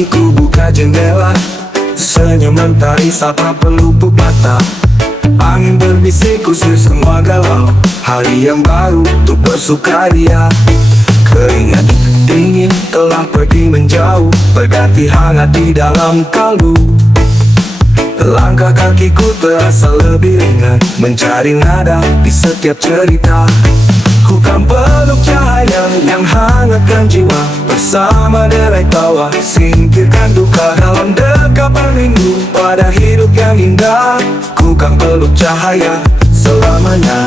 pagi ku buka jendela, senyum mentari sapa pelupuk mata. Angin berbisik usir semua galau, hari yang baru untuk bersukaria. Keringat dingin telah pergi menjauh, berganti hangat di dalam kalbu. Langkah kakiku terasa lebih ringan, mencari nada di setiap cerita. Ku kan peluk cahaya yang hangatkan jiwa, bersama derai tawa singkirkan duka. Dalam dekapan rindu pada hidup yang indah, ku kan peluk cahaya selamanya.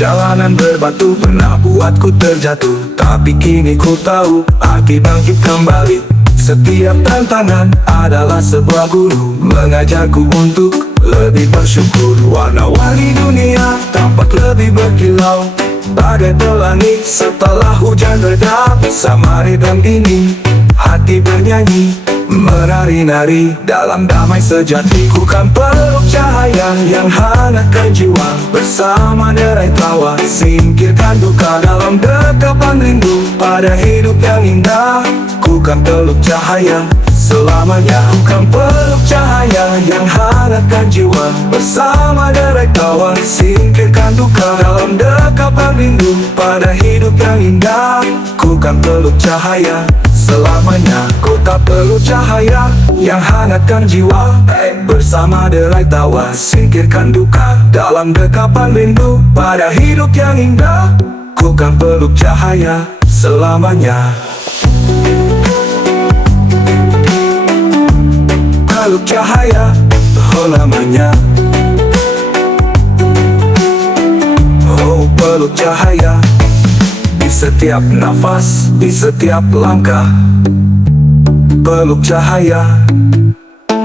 Jalanan berbatu pernah buatku terjatuh, tapi kini ku tahu arti bangkit kembali. Setiap tantangan adalah sebuah guru, mengajarku untuk lebih bersyukur. Warna-warni dunia tampak lebih berkilau, bagai pelangi setelah hujan reda. Bersama ridam ini hati bernyanyi, menari-nari dalam damai sejati. Ku kan peluk cahaya yang hangatkan jiwa, bersama derai tawa singkirkan duka. Dalam dekapan rindu pada hidup yang indah, ku kan peluk cahaya selamanya. Ku kan peluk cahaya yang hangatkan jiwa, bersama derai tawa singkirkan duka. Dalam dekapan rindu pada hidup yang indah, ku kan peluk cahaya selamanya. Ku tak perlu cahaya yang hangatkan jiwa, bersama derai tawa singkirkan duka. Dalam dekapan rindu pada hidup yang indah, ku kan peluk cahaya selamanya. Peluk cahaya selamanya. Oh, peluk cahaya di setiap nafas, di setiap langkah. Peluk cahaya,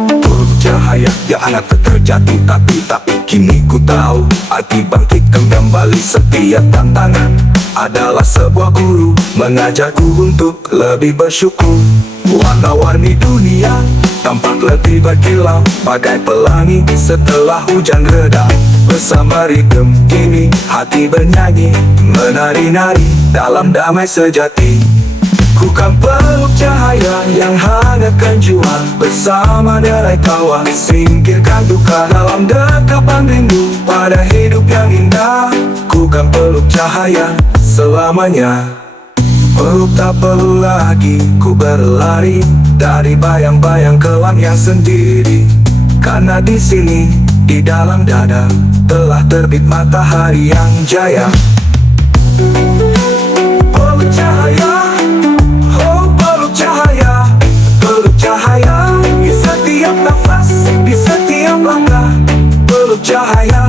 peluk cahaya yang hangat terjatuh, tapi kini ku tahu arti bangkitkan kembali. Setiap tantangan adalah sebuah guru, mengajarku untuk lebih bersyukur. Warna-warni dunia tampak lebih berkilau, bagai pelangi setelah hujan reda. Bersama ritme ini hati bernyanyi, menari-nari dalam damai sejati. Ku kan peluk cahaya yang hangatkan jiwa, bersama derai tawa singkirkan duka. Dalam dekapan rindu pada hidup yang indah, ku kan peluk cahaya selamanya. Peluk tak perlu lagi ku berlari dari bayang-bayang kelam yang sendiri, karena di sini di dalam dada telah terbit matahari yang jaya. Peluk cahaya, oh peluk cahaya, peluk cahaya di setiap nafas, di setiap langkah. Peluk cahaya.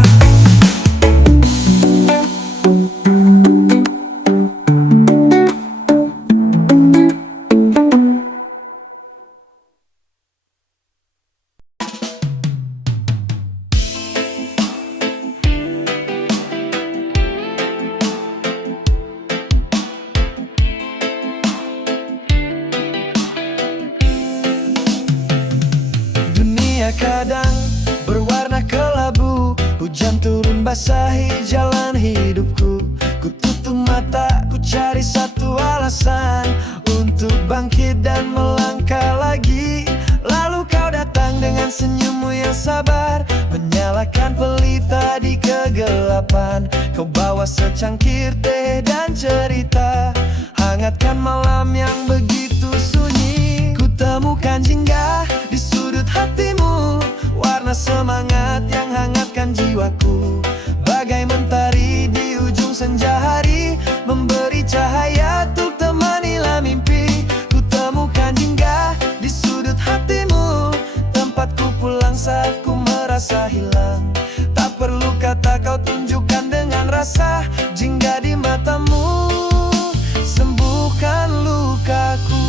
Kadang berwarna kelabu, hujan turun basahi jalan hidupku. Ku tutup mata, ku cari satu alasan untuk bangkit dan melangkah lagi. Lalu kau datang dengan senyummu yang sabar, menyalakan pelita di kegelapan. Kau bawa secangkir teh dan cerita, hangatkan malam yang begitu sunyi. Ku temukan jingga di sudut hatimu, warna semangat yang hangatkan jiwaku. Bagai mentari di ujung senja hari, memberi cahaya untuk temanilah mimpi. Ku temukan jingga di sudut hatimu, tempatku pulang saat ku merasa hilang. Tak perlu kata kau tunjukkan dengan rasa, jingga di matamu sembuhkan lukaku.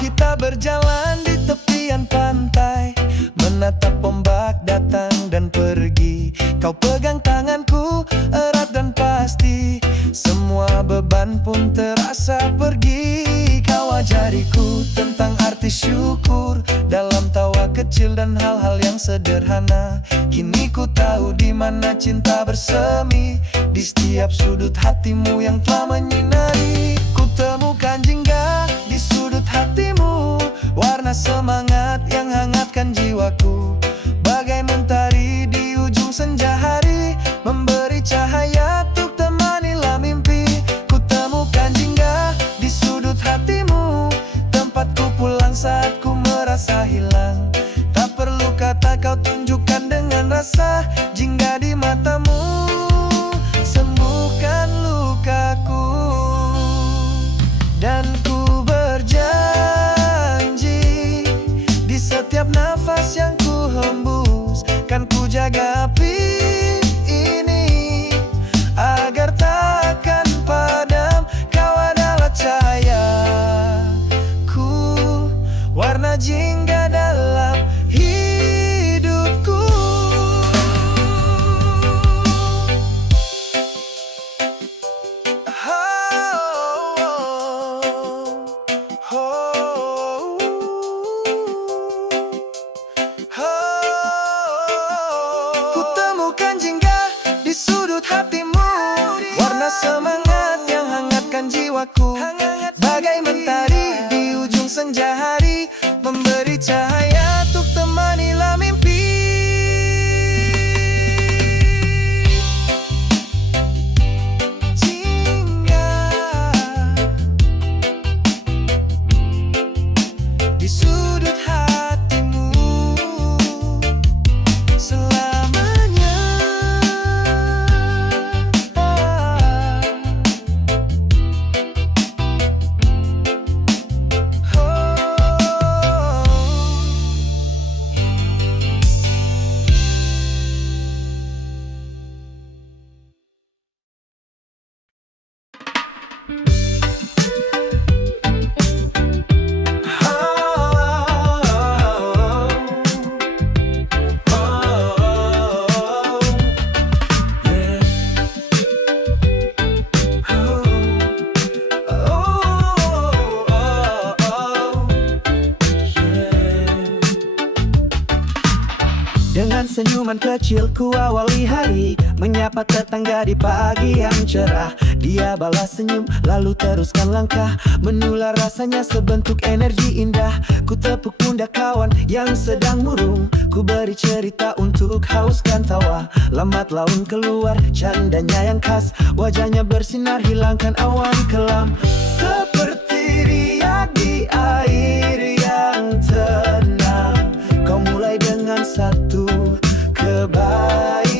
Kita berjalan di tepian pantai, menatap ombak datang dan pergi. Kau pegang tanganku erat dan pasti, semua beban pun terasa pergi. Kau ajariku tentang arti syukur dalam tawa kecil dan hal-hal yang sederhana. Kini ku tahu di mana cinta bersemi, di setiap sudut hatimu yang telah menyinari. Ku temukan jingga di sudut rasa jingga di matamu, sembuhkan lukaku. Dan ku berjanji, di setiap nafas yang ku hembus, kan ku jaga api ini agar takkan padam. Kau adalah cahayaku, warna jingga dalam hidupku. Ku temukan jingga di sudut hatimu, warna semangat yang hangatkan jiwaku. Bagai mentari di ujung senja hari, memberi cahaya untuk temanilah mimpi. Jingga di sudut hatimu selamanya. Dengan senyuman kecil ku awali hari, menyapa tetangga di pagi yang cerah. Dia balas senyum lalu teruskan langkah, menular rasanya sebentuk energi indah. Ku tepuk pundak kawan yang sedang murung, ku beri cerita untuk hauskan tawa. Lambat laun keluar candanya yang khas, wajahnya bersinar hilangkan awan kelam. Seperti riak di air yang tenang, kau mulai dengan satu kebaikan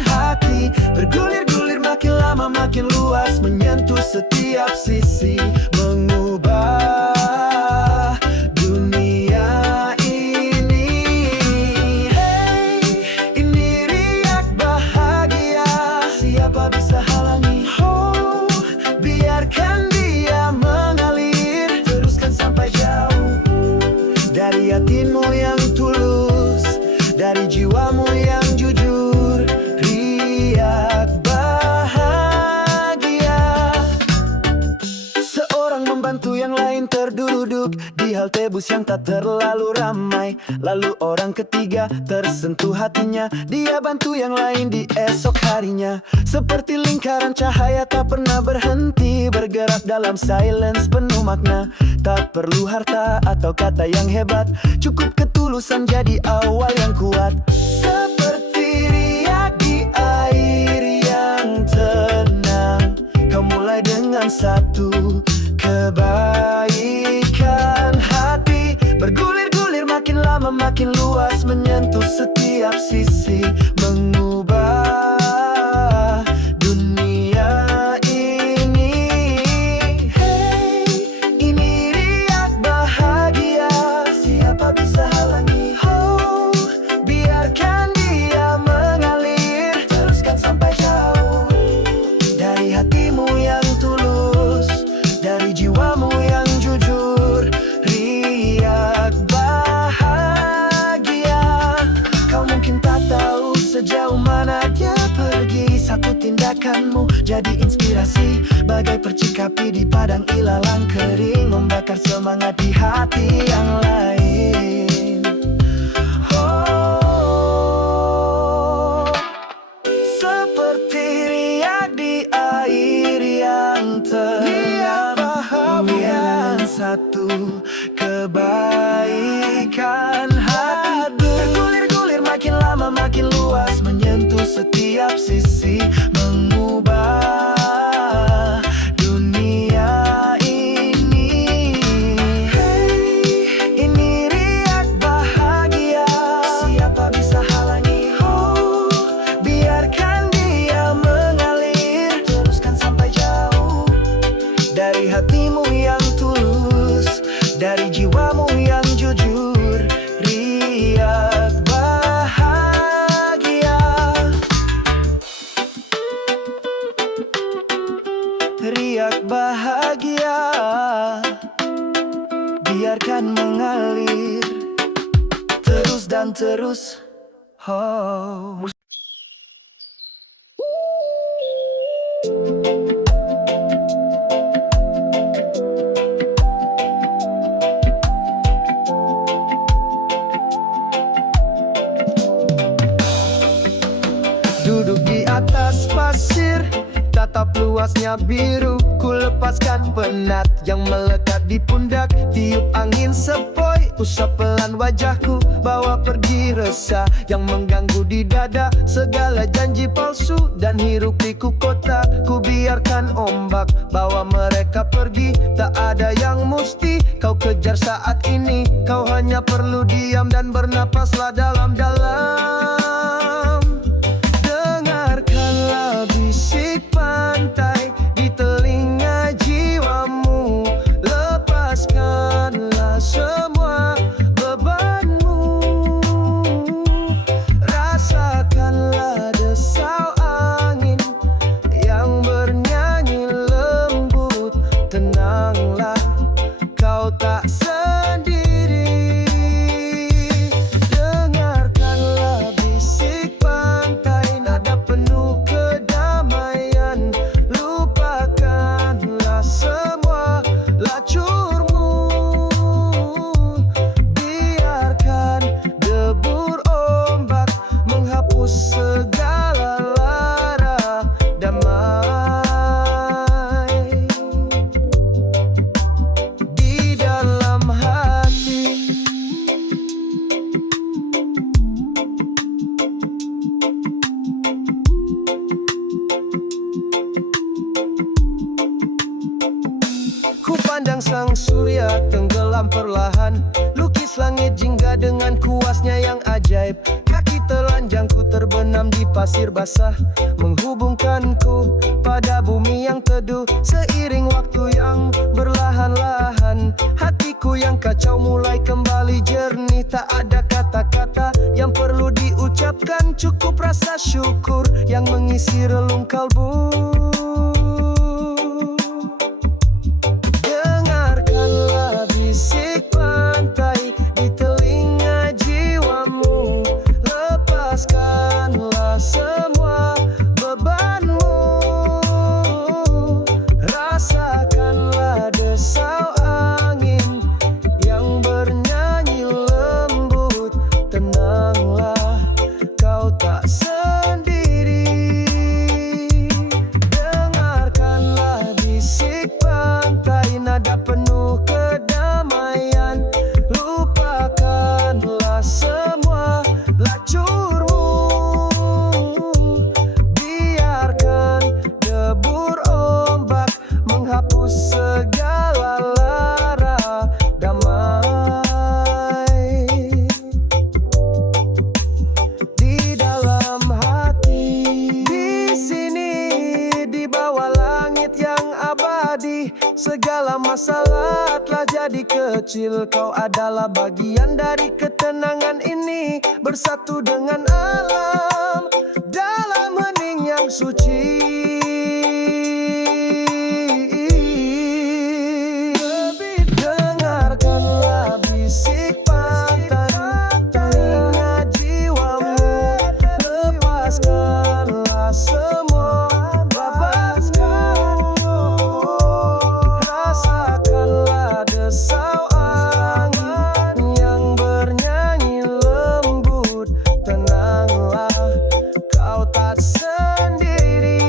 hati. Bergulir-gulir makin lama makin luas, menyentuh setiap sisi, mengubah dunia ini. Hey, ini riak bahagia, siapa bisa halangi? Oh, biarkan dia mengalir, teruskan sampai jauh. Dari hatimu yang tulus, dari jiwamu yang jujur, riak bahagia. Seorang membantu yang lain terduduk di halte bus yang tak terlalu ramai. Lalu orang ketiga tersentuh hatinya, dia bantu yang lain di esok harinya. Seperti lingkaran cahaya tak pernah berhenti, bergerak dalam silence penuh makna. Tak perlu harta atau kata yang hebat, cukup ketulusan jadi awal yang kuat. Seperti riak di air yang tenang, kau mulai dengan satu kebaikan hati. Bergulir-gulir makin lama makin luas, menyentuh setiap sisi, mengubah dunia ini. Hey, ini riak bahagia, siapa bisa halangi? Oh, biarkan dia mengalir, teruskan sampai jauh. Dari hatimu yang tulus, dari jiwamu yang jujur, riak bahagia. Kau mungkin tak tahu sejauh mana dia pergi, satu tindakanmu jadi inspirasi, bagai percikapi di padang ilalang kering, membakar semangat di hati yang lain. Oh, seperti riak di air yang tenang, dengan satu kebaikan hati. Bergulir-gulir makin lama makin luas, menyentuh setiap sisi, mengubah dunia ini. Hey, ini riak bahagia, siapa bisa halangi? hatimu yang tulus, dari jiwamu yang jujur. Riak bahagia, riak bahagia, biarkan mengalir terus dan terus. Oh. Duduk di atas pasir, tatap luasnya biru. Ku lepaskan penat yang melekat di pundak. Tiup angin sepoi, usap pelan wajahku. Bawa pergi resah yang mengganggu di dada. Segala janji palsu dan hiruk pikuk kota, ku biarkan ombak bawa mereka pergi. Tak ada yang mesti kau kejar saat ini. Kau hanya perlu diam dan bernapaslah dalam-dalam. Dengarkanlah bisik pantai di telinga jiwamu. Lepaskanlah semua bebanmu. Rasakanlah desau angin yang bernyanyi lembut. Tenanglah, kau tak sendiri. Dengarkanlah bisik pantai, nada penuh kedamaian. Lupakanlah semua lacurmu. Biarkan debur ombak menghapus segala lara. Damai di dalam hati. Ku pandang sang surya tenggelam perlahan, lukis langit jingga dengan kuasnya yang ajaib. Kaki telanjangku terbenam di pasir basah, menghubungkanku pada bumi yang teduh. Seiring waktu yang berlahan-lahan, hatiku yang kacau mulai kembali jernih. Tak ada kata-kata yang perlu diucapkan, cukup rasa syukur yang mengisi relung kalbu. Dengarkanlah bisik pantai di telinga jiwamu. Lepaskanlah semua bebanmu. Rasakanlah desau angin yang bernyanyi lembut. Tenanglah, kau tak sendiri. Dengarkanlah bisik pantai, nada penuh kedamaian. Lupakanlah semua lacurmu. Biarkan debur ombak menghapus segala lara. Damai di dalam hati. Di sini di bawah langit yang abadi, segala masalah telah jadi kecil. Kau adalah bagian dari ketenangan ini, bersatu dengan alam dalam hening yang suci. Dengarkanlah bisik pantai telinga jiwamu. Lepaskanlah semua bebanmu. Rasakanlah desau angin yang bernyanyi lembut. Tenanglah, kau tak sendiri.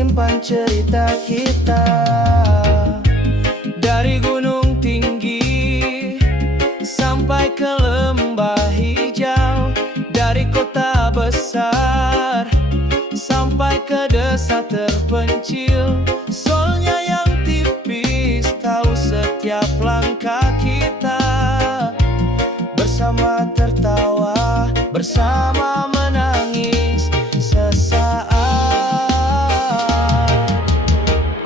simpan cerita kita. Dari gunung tinggi sampai ke lembah hijau, dari kota besar sampai ke desa terpencil. Soalnya yang tipis tahu setiap langkah kita. Bersama tertawa, bersama menangis sesaat.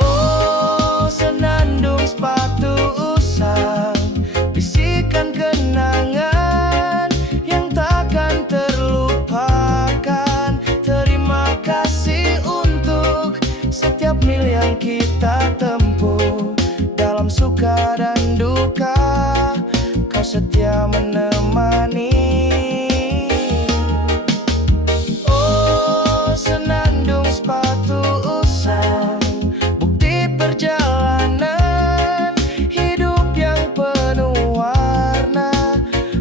Oh, senandung sepatu usang, bisikan kenangan yang takkan terlupakan. Terima kasih untuk setiap mil yang kita tempuh. Dalam suka dan duka, kau setia menemani. Oh, senandung sepatu usang, bukti perjalanan hidup yang penuh warna.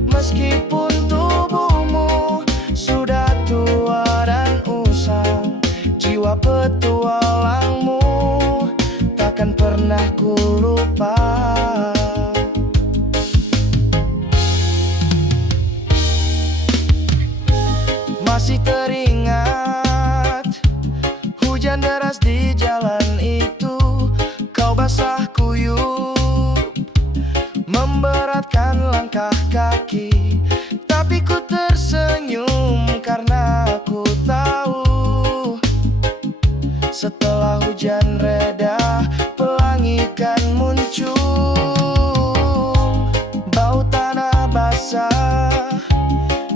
Meskipun tubuhmu sudah tua dan usang, jiwa petualangmu takkan pernah ku lupa. Masih teringat hujan deras di jalan itu. Kau basah kuyup memberatkan langkah kaki, tapi ku tersenyum karena aku tahu setelah hujan reda pelangi kan muncul. Bau tanah basah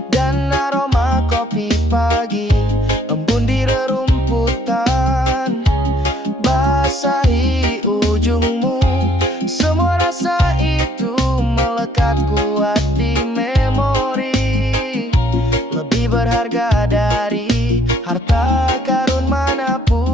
dan aroma kopi pagi, embun di rerumputan basahi ujungmu. Semua rasa itu melekat kuat di memori, lebih berharga dari harta karun manapun.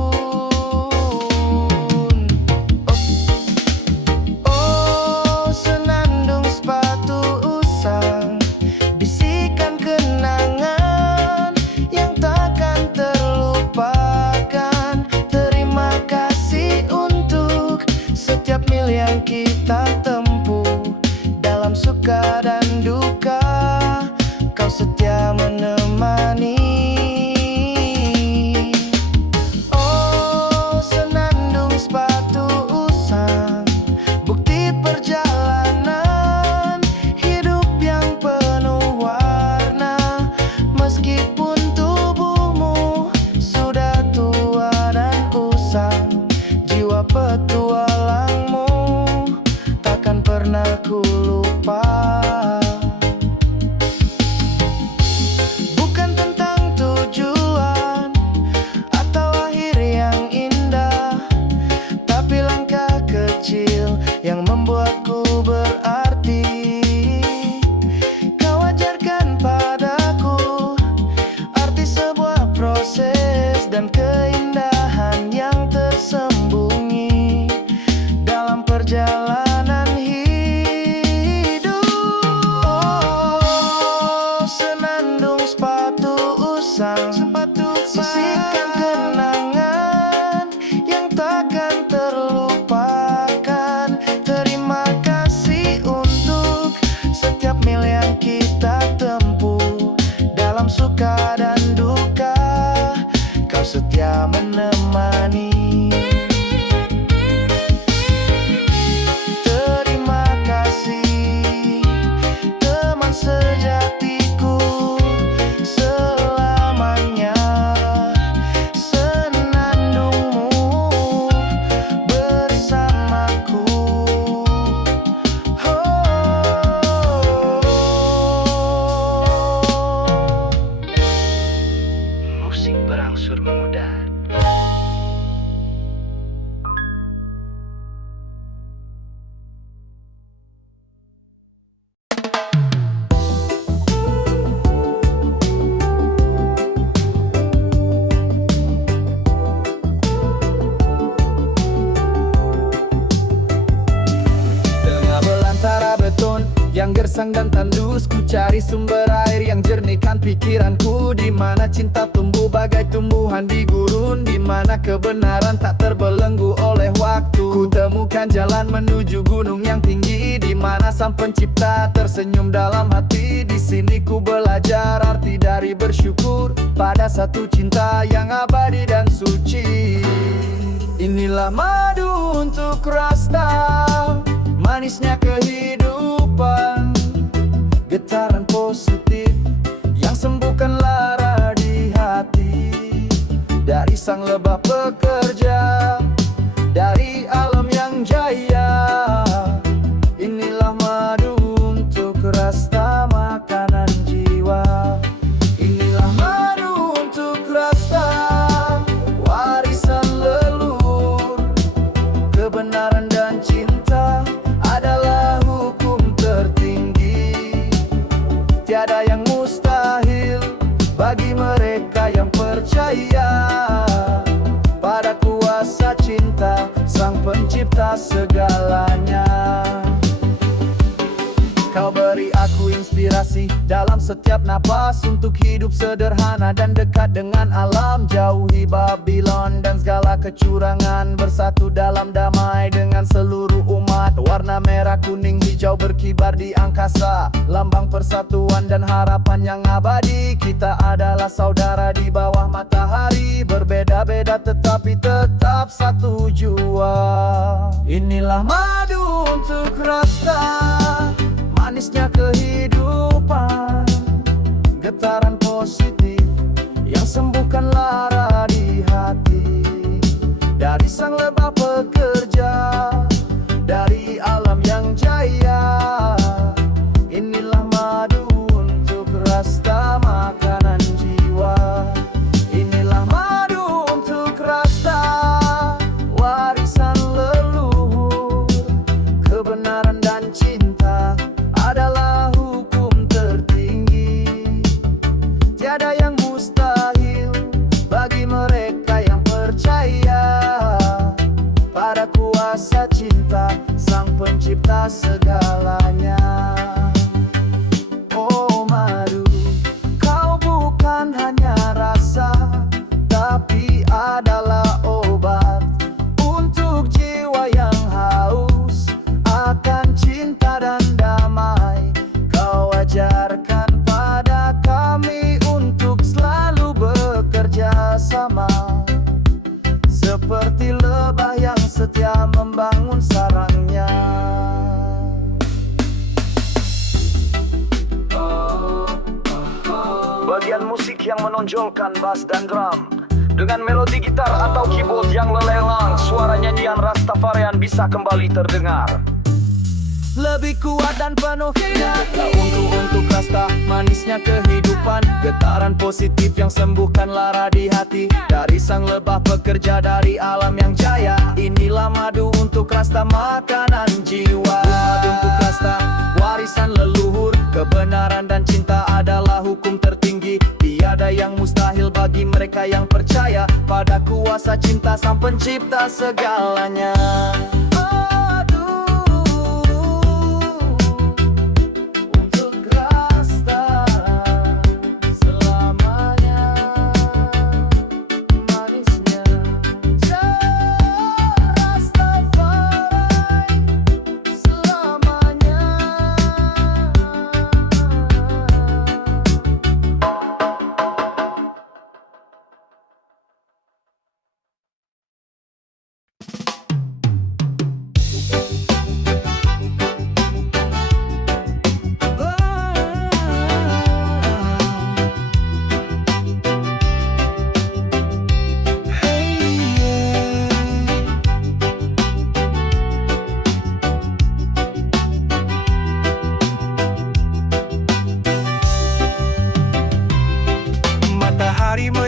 yang gersang dan tandus. Ku cari sumber air yang jernihkan pikiranku, di mana cinta tumbuh bagai tumbuhan di gurun, di mana kebenaran tak terbelenggu oleh waktu. Ku temukan jalan menuju gunung yang tinggi, di mana sang pencipta tersenyum dalam hati. Di sini ku belajar arti dari bersyukur pada satu cinta yang abadi dan suci. Inilah madu untuk rasta, manisnya kehidupan, getaran positif yang sembuhkan lara di hati. Dari sang lebah pekerja, dari alam yang jaya, inilah madu untuk rasta, makanan jiwa. Inilah madu untuk rasta, warisan leluhur. Kebenaran dan cinta adalah hukum tertinggi. Tiada yang mustahil bagi mereka yang percaya pada kuasa cinta sang pencipta segalanya. Kau beri aku inspirasi dalam setiap napas, untuk hidup sederhana dan dekat dengan alam. Jauhi Babylon dan segala kecurangan, bersatu dalam damai dengan seluruh umat. Warna merah, kuning, hijau berkibar di angkasa, lambang persatuan dan harapan yang abadi. Kita adalah saudara di bawah matahari, berbeda-beda tetapi tetap satu jua. Inilah madu untuk rasta, manisnya kehidupan, getaran positif yang sembuhkan lara di hati. Dari sang lebah pekerja, dari alam yang jaya, inilah madu untuk rasta, makanan jiwa. Inilah madu untuk rasta, warisan leluhur. Kebenaran dan cinta adalah hukum tertinggi. Tiada yang mustahil bagi mereka yang percaya pada kuasa cinta sang pencipta segalanya. Oh madu, kau bukan hanya rasa, tapi adalah obat untuk jiwa yang haus akan cinta dan damai. Kau ajarkan pada kami untuk selalu bekerja sama, seperti lebah yang setia membangun sarangnya. Bagian musik yang menonjolkan bass dan drum dengan melodi gitar atau keyboard yang lelelang, suara nyanyian Rastafarian bisa kembali terdengar. Lebih kuat dan penuh cinta untuk rasta, manisnya kehidupan, getaran positif yang sembuhkan lara di hati. Dari sang lebah pekerja, dari alam yang jaya, inilah madu untuk rasta, makanan jiwa. Madu untuk rasta, warisan leluhur. Kebenaran dan cinta adalah hukum tertinggi. Tiada yang mustahil bagi mereka yang percaya pada kuasa cinta sang pencipta segalanya.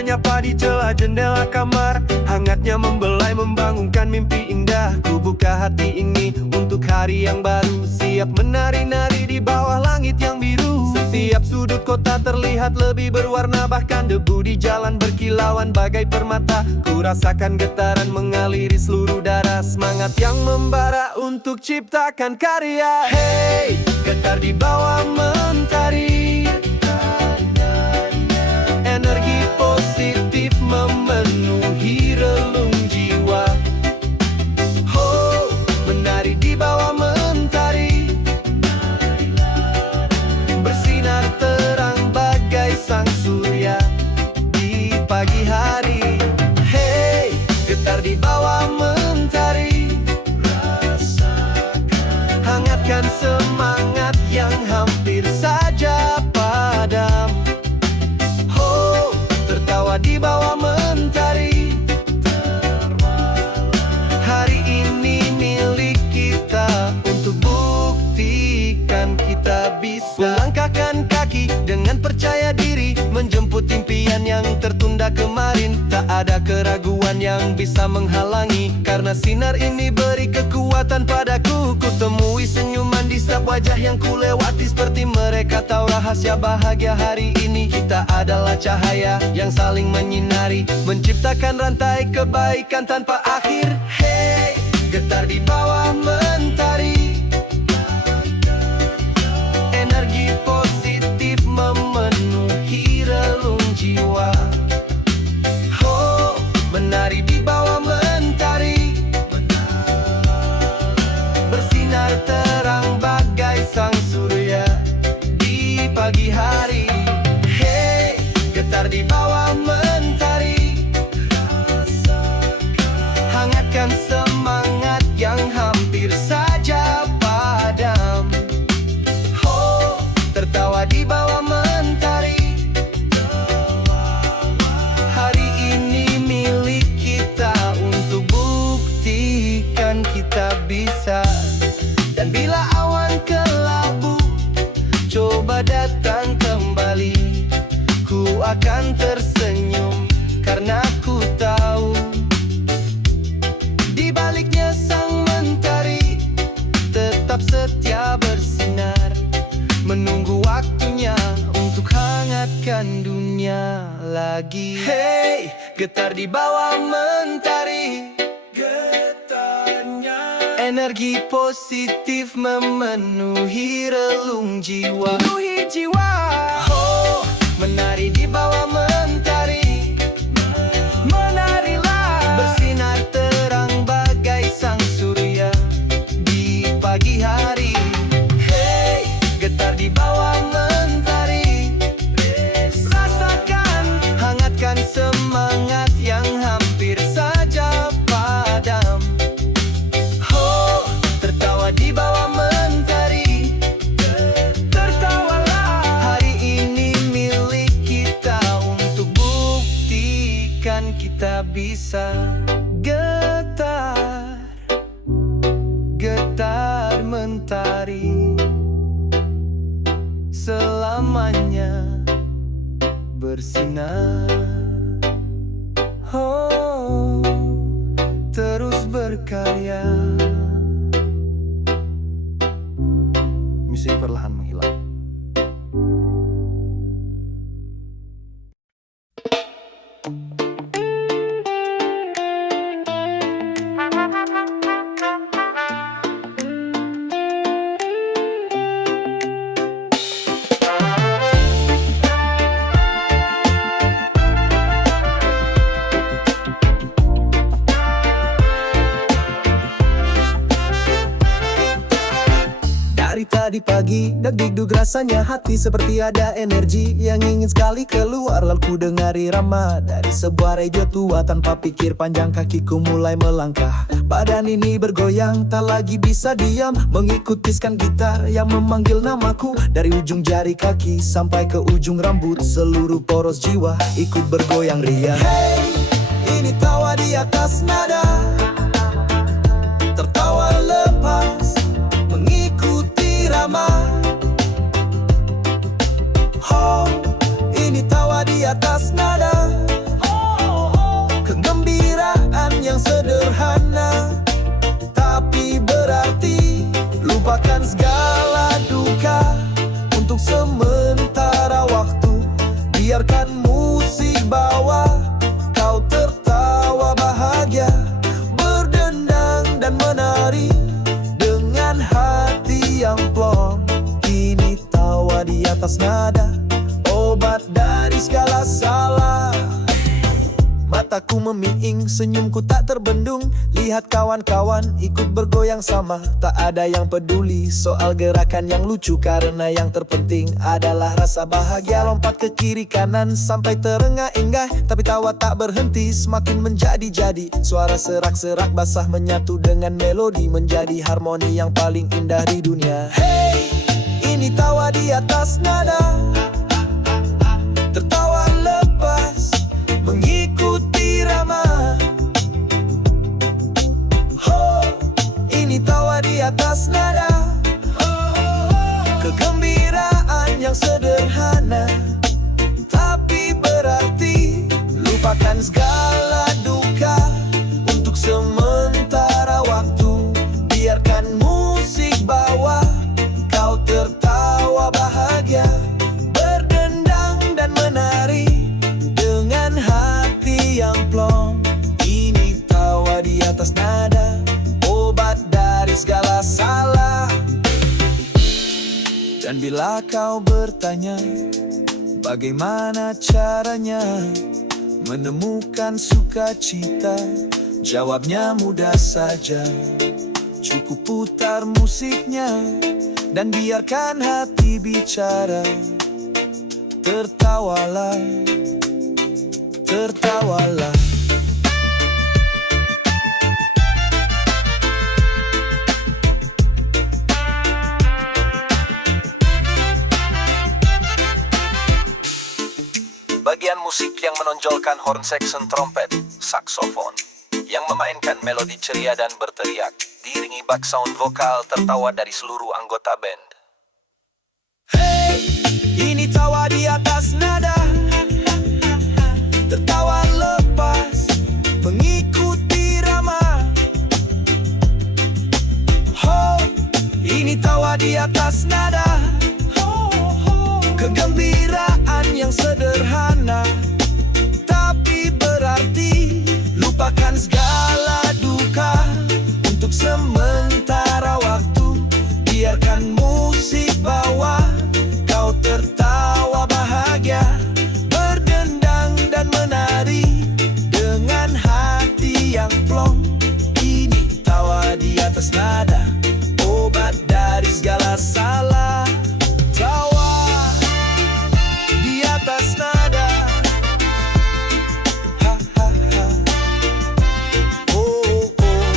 menyapa di celah jendela kamar, hangatnya membelai membangunkan mimpi indah. Ku buka hati ini untuk hari yang baru, siap menari-nari di bawah langit yang biru. Setiap sudut kota terlihat lebih berwarna, bahkan debu di jalan berkilauan bagai permata. Ku rasakan getaran mengaliri seluruh darah, semangat yang membara untuk ciptakan karya. Hey, getar di bawah mentari. Energi positif memenuhi relung jiwa. Oh, menari di bawah mentari, bersinar terang bagai sang surya di pagi hari. Hey, getar di bawah mentari, hangatkan semangat yang hampir saja padam. Oh, tertawa di bawah mentari, hari ini milik kita untuk buktikan kita bisa. Langkahkan kaki dengan percaya diri, menjemput impian yang tertunda kemarin. Tak ada keraguan yang bisa menghalangi, karena sinar ini beri kekuatan padaku. Ku temui senyuman di setiap wajah yang ku lewati, seperti mereka tahu rahasia bahagia hari ini. Kita adalah cahaya yang saling menyinari, menciptakan rantai kebaikan tanpa akhir. Hey, getar di bawah mentari, energi positif memenuhi relung jiwa. Oh, menari di bawah mentari, bersinar terang bagai sang surya di pagi hari. Hey, getar di bawah mentari, hangatkan semangat yang hampir saja padam. Oh, tertawa di bawah mentari, hari ini milik kita untuk buktikan kita bisa. Dan bila awan kelabu coba datang kembali, ku akan tersenyum karena ku tahu di baliknya sang mentari tetap setia bersinar, menunggu waktunya untuk hangatkan dunia lagi. Hey, getar di bawah mentari, getarnya energi positif memenuhi relung jiwa. Oh, menari di bawah mentari, menarilah, bersinar terang bagai sang surya di pagi hari. Hey, getar di bawah mentari, rasakan, hangatkan semangat yang hampir saja padam. Oh, tertawa di bawah mentari, tertawalah, hari ini milik kita untuk buktikan kita bisa. Getar, getar mentari, selamanya bersinar. Oh, terus berkarya. Musik perlahan menghilang. Dari tadi pagi, deg-deg rasanya hati seperti ada energi yang ingin sekali keluar. Lalu ku dengar irama dari sebuah radio tua. Tanpa pikir panjang kakiku mulai melangkah. Badan ini bergoyang, tak lagi bisa diam, mengikuti skan gitar yang memanggil namaku. Dari ujung jari kaki sampai ke ujung rambut, seluruh poros jiwa ikut bergoyang riang. Hey, ini tawa di atas nada, tertawa lepas mengikuti irama. Oh, ini tawa di atas nada, kegembiraan yang sederhana tapi berarti. Lupakan segala duka untuk sementara waktu, biarkan musik bawa kau tertawa bahagia, berdendang dan menari dengan hati yang plong. atas nada, obat dari segala salah. Mataku memiing, senyumku tak terbendung. Lihat kawan-kawan ikut bergoyang sama. Tak ada yang peduli soal gerakan yang lucu, karena yang terpenting adalah rasa bahagia. Lompat ke kiri kanan sampai terengah-engah, tapi tawa tak berhenti, semakin menjadi-jadi. Suara serak-serak basah menyatu dengan melodi, menjadi harmoni yang paling indah di dunia. Hey, ini tawa di atas nada, tertawa lepas mengikuti irama. Oh, ini tawa di atas nada, kegembiraan yang sederhana tapi berarti. Lupakan segala duka untuk sementara waktu, biarkan musik bawa kau tertawa bahagia, berdendang dan menari dengan hati yang plong. Ini tawa di atas nada, obat dari segala salah. Dan bila kau bertanya bagaimana caranya menemukan sukacita, jawabnya mudah saja. Cukup putar musiknya dan biarkan hati bicara. Tertawalah, tertawalah. Bagian musik yang menonjolkan horn section trompet, saksofon, yang memainkan melodi ceria dan berteriak, diiringi background vokal tertawa dari seluruh anggota band. Hey, ini tawa di atas nada, tertawa lepas mengikuti irama. Oh, ini tawa di atas nada, kegembiraan yang sederhana tapi berarti. Lupakan segala duka untuk sementara waktu, biarkan musik bawa kau tertawa bahagia, berdendang dan menari dengan hati yang plong. Ini tawa di atas nada, obat dari segala salah. Tawa di atas nada, ha ha ha. Oh oh,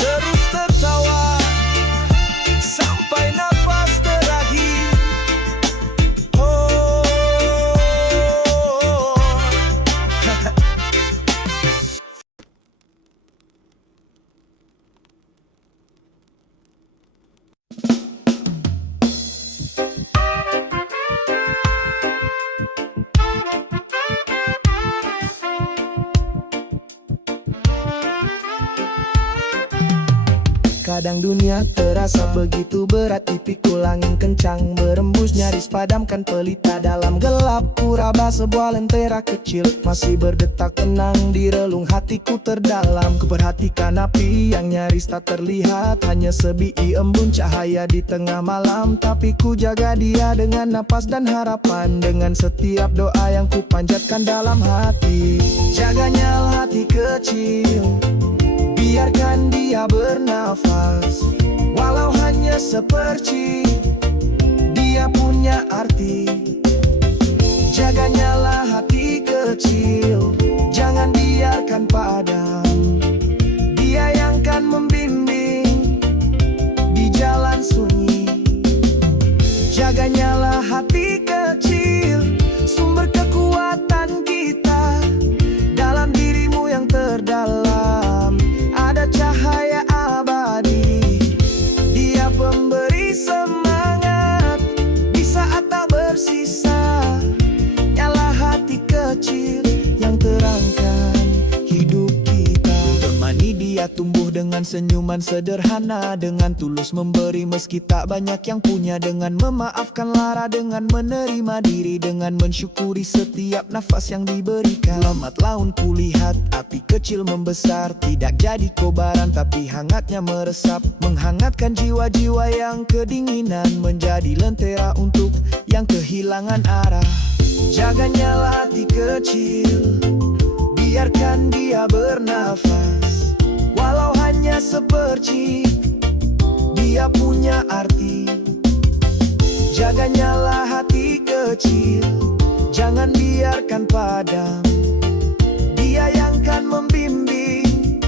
terus tertawa sampai nafas terakhir. Oh, kadang dunia terasa begitu berat, dipikul angin kencang berembus nyaris padamkan pelita. Dalam gelap ku raba sebuah lentera kecil, masih berdetak tenang di relung hatiku terdalam. Ku perhatikan api yang nyaris tak terlihat, hanya sebiji embun cahaya di tengah malam. Tapi ku jaga dia dengan napas dan harapan, dengan setiap doa yang ku panjatkan dalam hati. Jaganya hati kecil, biarkan dia bernafas, walau hanya seperci, dia punya arti. Jaganyalah hati kecil, jangan biarkan padam, dia yang kan membimbing di jalan sunyi. Jaganyalah hati kecil, sumber kekuatan kita, dalam dirimu yang terdalam ada cahaya abadi. Dia pemberi semangat di saat tak bersisa. Nyala hati kecil yang terangkan hidup kita. Dia tumbuh dengan senyuman sederhana, dengan tulus memberi meski tak banyak yang punya, dengan memaafkan lara, dengan menerima diri, dengan mensyukuri setiap nafas yang diberikan. Lambat laun kulihat api kecil membesar, tidak jadi kobaran tapi hangatnya meresap, menghangatkan jiwa-jiwa yang kedinginan, menjadi lentera untuk yang kehilangan arah. Jaga nyala hati kecil, biarkan dia bernafas, walau hanya sepercik, dia punya arti. Jaga nyala hati kecil, jangan biarkan padam, dia yang kan membimbing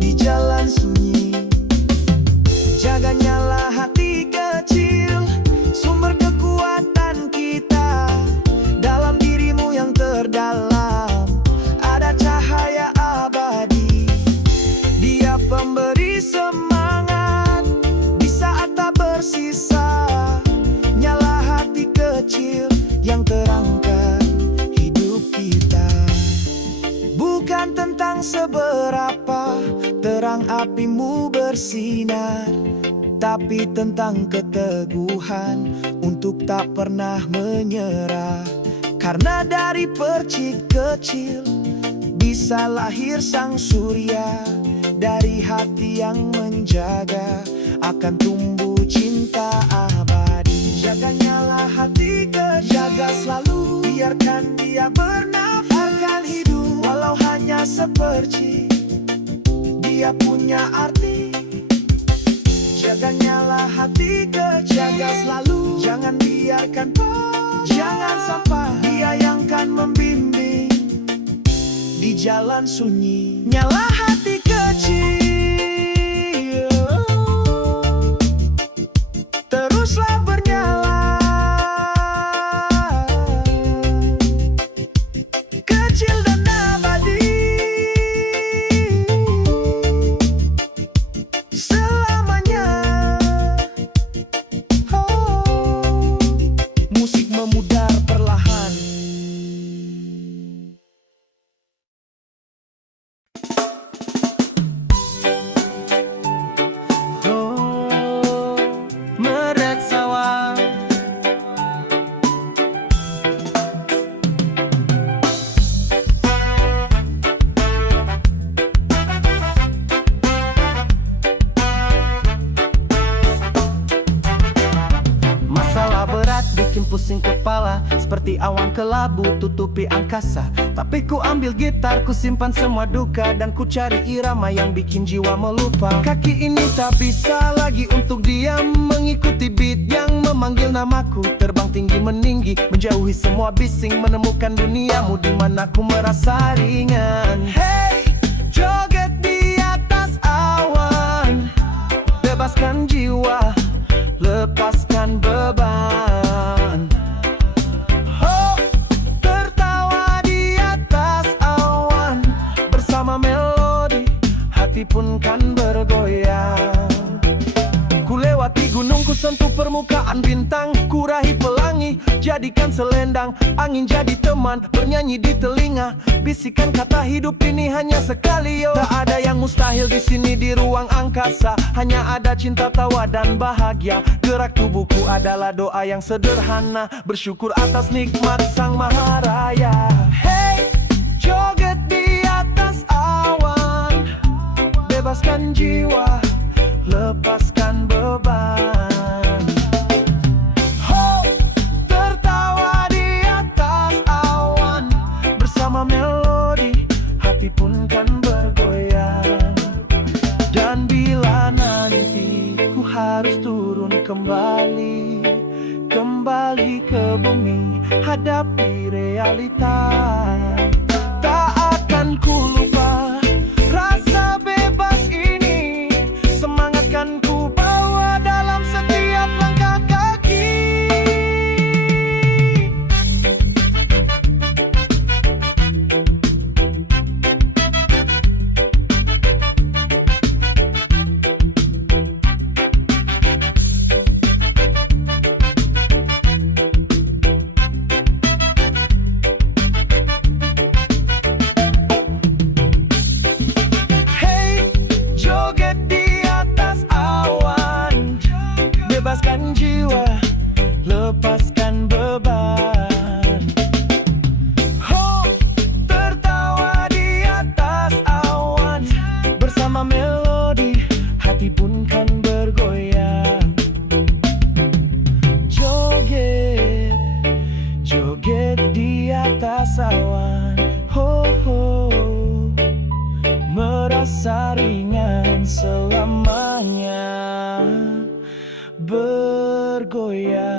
di jalan sunyi. Jaga nyala hati kecil, sumber kekuatan kita. Dalam dirimu yang terdalam ada cahaya abadi. Dia pemberi semangat di saat tak bersisa. Nyala hati kecil yang terangkat hidup kita. Bukan tentang seberapa terang apimu bersinar, tapi tentang keteguhan untuk tak pernah menyerah. Karena dari percik kecil bisa lahir sang surya, dari hati yang menjaga akan tumbuh cinta abadi. Jaga nyala hati kecil, jaga selalu, biarkan dia bernafas, akan hidup walau hanya sepercik, dia punya arti. Jaga nyala hati kecil, jaga selalu, jangan biarkan jangan sampai dia yang kan membimbing di jalan sunyi. Nyala hati kecil, teruslah bernyala. Kecil dan abadi selamanya. Musik memudar perlahan. Merak sawah, masalah berat bikin pusing kepala, seperti awan kelabu tutupi angkasa. Tapi ku ambil gitar, ku simpan semua duka, dan ku cari irama yang bikin jiwa melupa. Kaki ini tak bisa lagi untuk diam, mengikuti beat yang memanggil namaku. Terbang tinggi meninggi, menjauhi semua bising, menemukan duniamu di mana ku merasa ringan. Hey, joget di atas awan, bebaskan jiwa, lepaskan beban. Oh, tertawa di atas awan, bersama melodi, hati pun kan bergoyang. Ku lewati gunung, ku sentuh permukaan bintang, ku raih pelangi, jadikan selendang. Angin jadi teman, bernyanyi di telinga, bisikan kata hidup ini hanya sekali yo. Tak ada yang mustahil di sini di ruang angkasa, hanya ada cinta, tawa dan bahagia. Gerak tubuhku adalah doa yang sederhana, bersyukur atas nikmat Sang Maha Raya. Hey, joget di atas awan, bebaskan jiwa, lepaskan beban. Oh, tertawa di atas awan, bersama melodi, hati pun kan bergoyang. Dan bila nanti ku harus turun kembali, kembali ke bumi, hadapi realita, tak akan ku lupa rasa bebas ini. Semangat kan ku bawa dalam setiap langkah kaki. terasa ringan selamanya bergoyang.